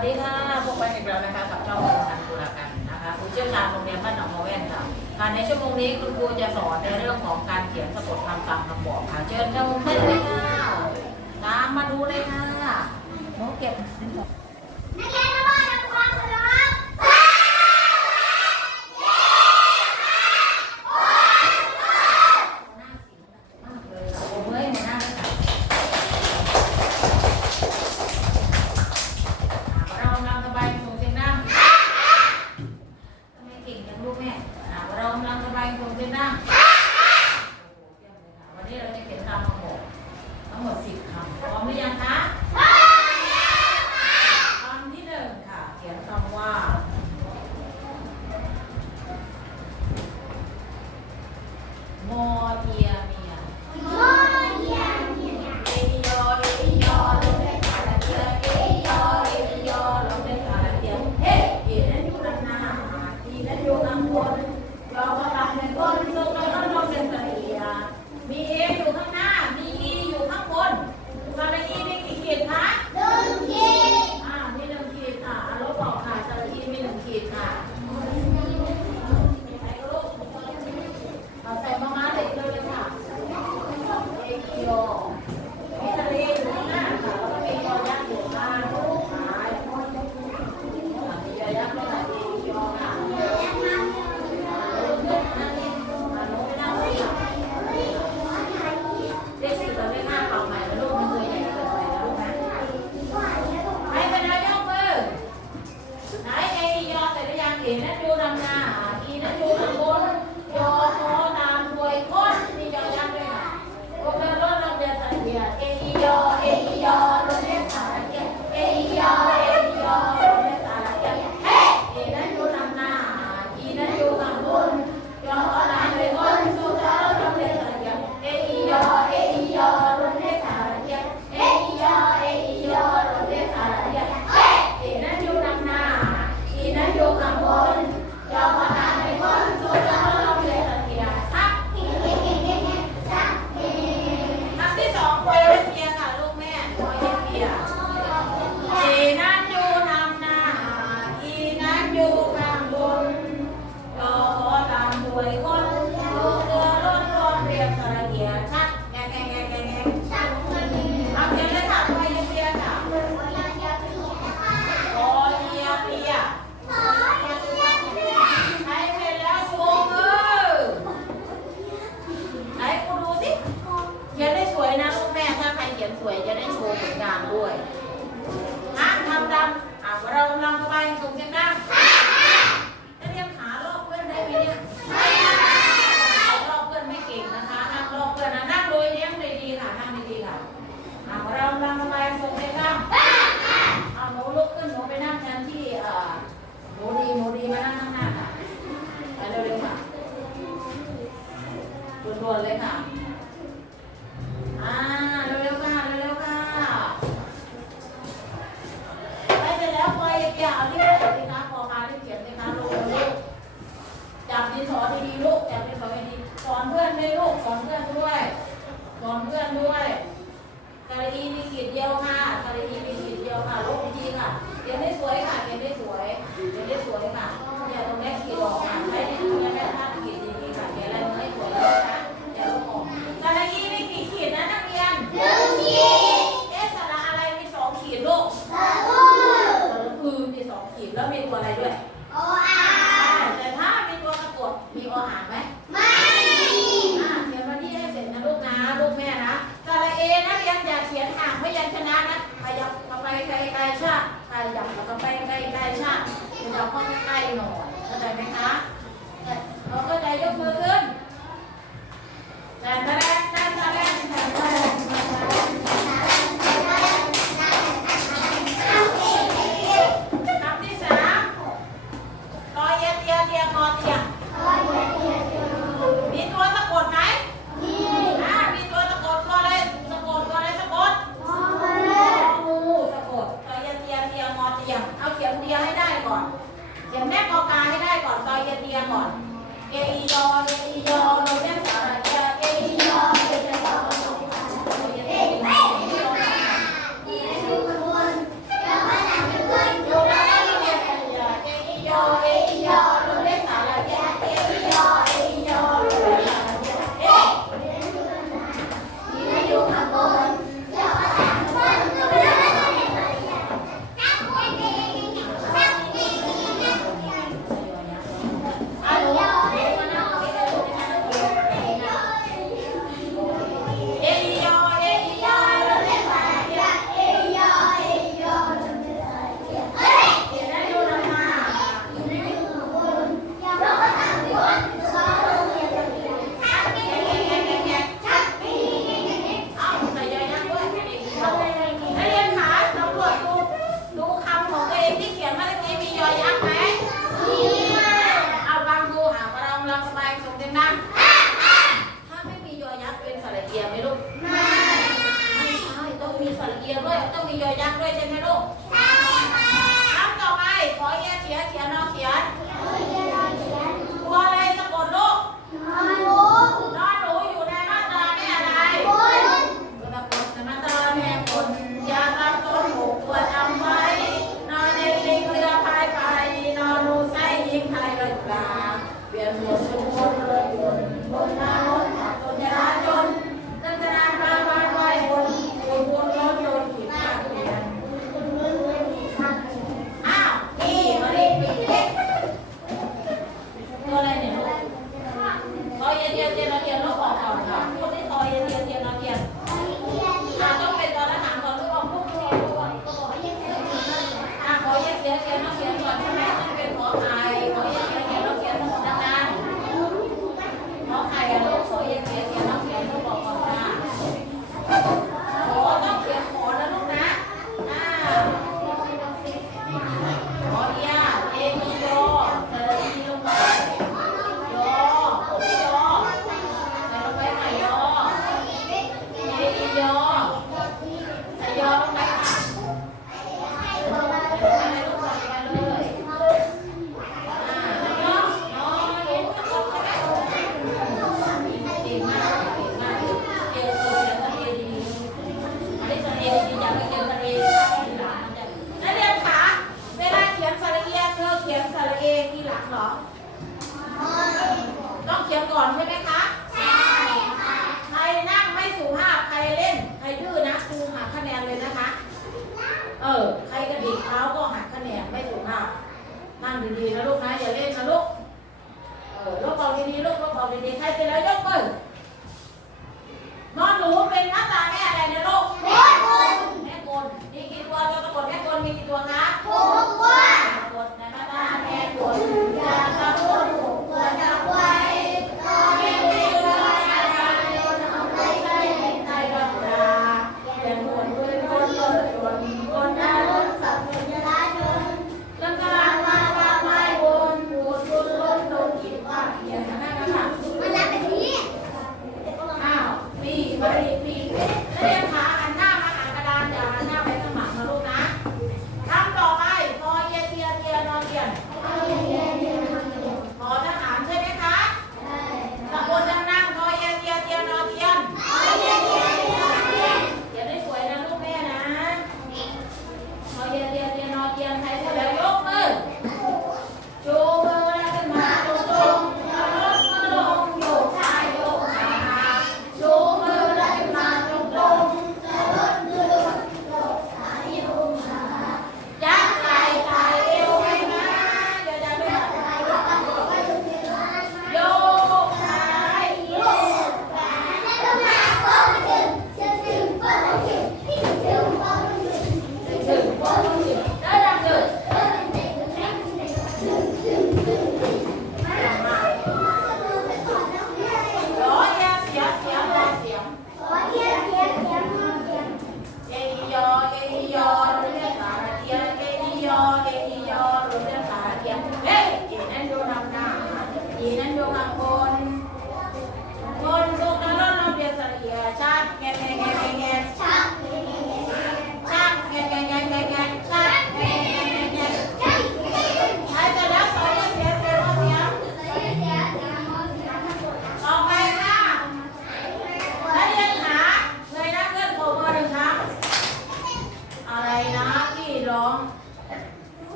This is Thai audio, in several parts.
วัสดีค่ะ พบกันอีกแล้วนะคะกับเจ้าของชันบุรกันนะคะผู้เชี่ยวชาญโรงเรียนบ้านหนองมะแว่นค่ะในชั่วโมงนี้คุณครูจะสอนในเรื่องของการเขียนสะกดคำตามคำบอกค่ะเชิญเจ้าคุณเลยค่ะตามมาดูเลยค่ะน้องเก็บนักเรียนระวัง ทีย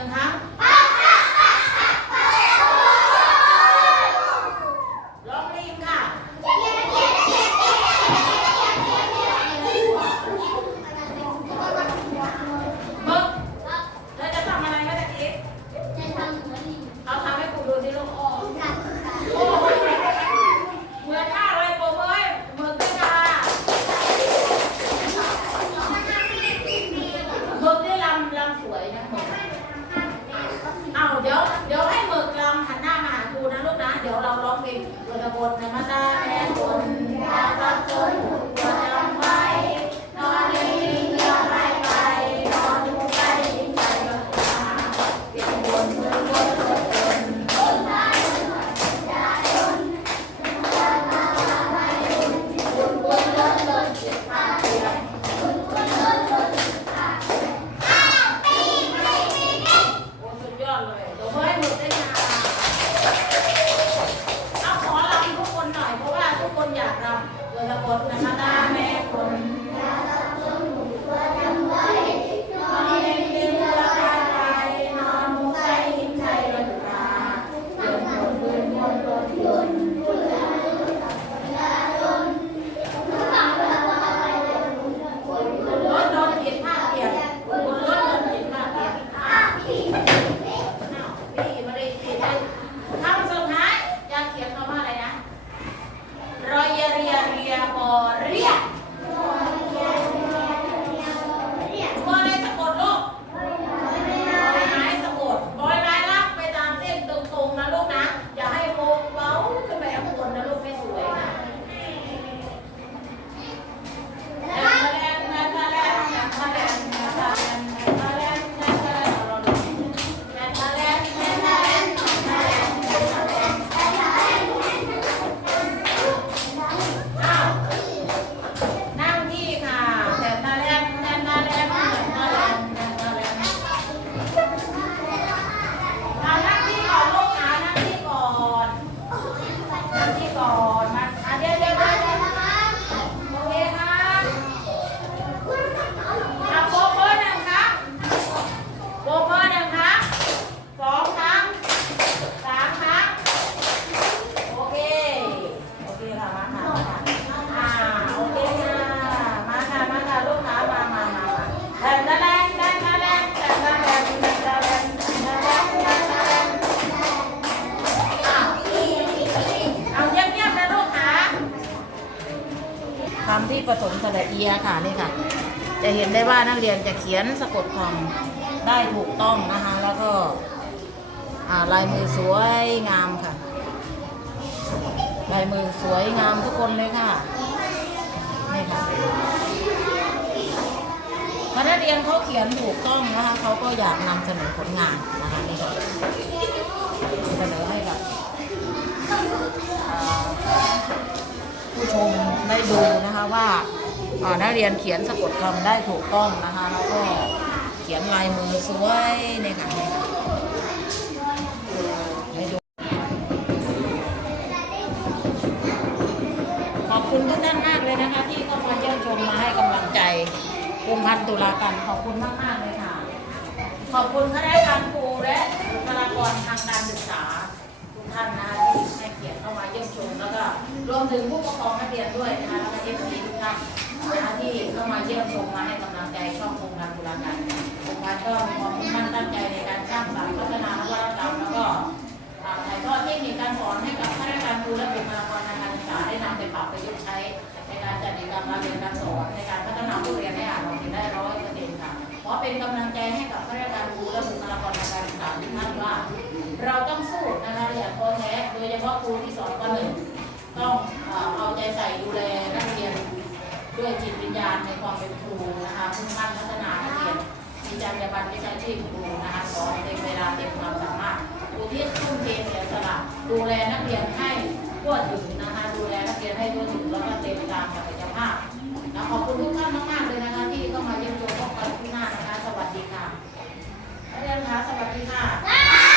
等下こんなまた ผสมสระเอียค่ะนี่ค่ะ จะเห็นได้ว่านักเรียนจะเขียนสะกดคำได้ถูกต้องนะคะ แล้วก็ลายมือสวยงามค่ะ ลายมือสวยงามทุกคนเลยค่ะนี่ค่ะพอนักเรียนเขาเขียนถูกต้องนะคะเขาก็อยากนำเสนอผลงานนะคะนี่ ว่านักเรียนเขียนสะกดคำได้ถูกต้องนะคะแล้วก็เขียนลายมือสวยเนี่ยค่ะนี่ค่ะขอบคุณทุกท่านมากเลยนะคะ ที่เข้ามาเยี่ยมชมมาให้กำลังใจกรมพันธุ์ตุลาการขอบคุณมากมากเลยค่ะ ขอบคุณคณะการครูและบุคลากรทางการศึกษาทุกท่านนะคะที่ให้เกียรติเข้ามา รวมถึงผู้ปกครองนักเรียนด้วยนะคะแล้วก็เอฟซีทุกท่านนะคะที่เข้ามาเยี่ยมชมมาให้กำลังใจช่องโครงการตุลาการโครงการก็มีความมุ่งมั่นตั้งใจในการสร้างสรรค์พัฒนานวัตกรรมแล้วก็อ่าถ่ายทอดเทคนิคการสอนให้กับข้าราชการครูและบุคลากรทางการศึกษาได้นำไปปรับประยุกต์ใช้ในการจัดกิจกรรมการเรียนการสอนในการพัฒนาผู้เรียนให้อ่านออกเขียนได้ร้อยเปอร์เซ็นต์ค่ะขอเป็นกำลังใจให้กับข้าราชการครูและบุคลากรทางการศึกษาทุกท่านว่า เราต้องสู้นะคะอย่าท้อแท้โดยเฉพาะครูที่สอนปหนึ่ง ต้องเอาใจใส่ดูแลนักเรียนด้วยจิตวิญญาณในความเป็นครูนะคะมุ่งมั่นพัฒนานักเรียนมีจรรยาบรรณวิชาชีพครูนะคะขอนเต็มเวลาเต็มความสามารถครูที่ทุ่มเทเสียสละดูแลนักเรียนให้ทั่วถึงนะคะดูแลนักเรียนให้ทั่วถึงแล้วก็เต็มตามศักยภาพนะขอบคุณทุกท่านมากๆเลยนะคะที่เข้ามาเยี่ยมชมพบกันที่หน้านะคะสวัสดีค่ะนักเรียนคะสวัสดีค่ะ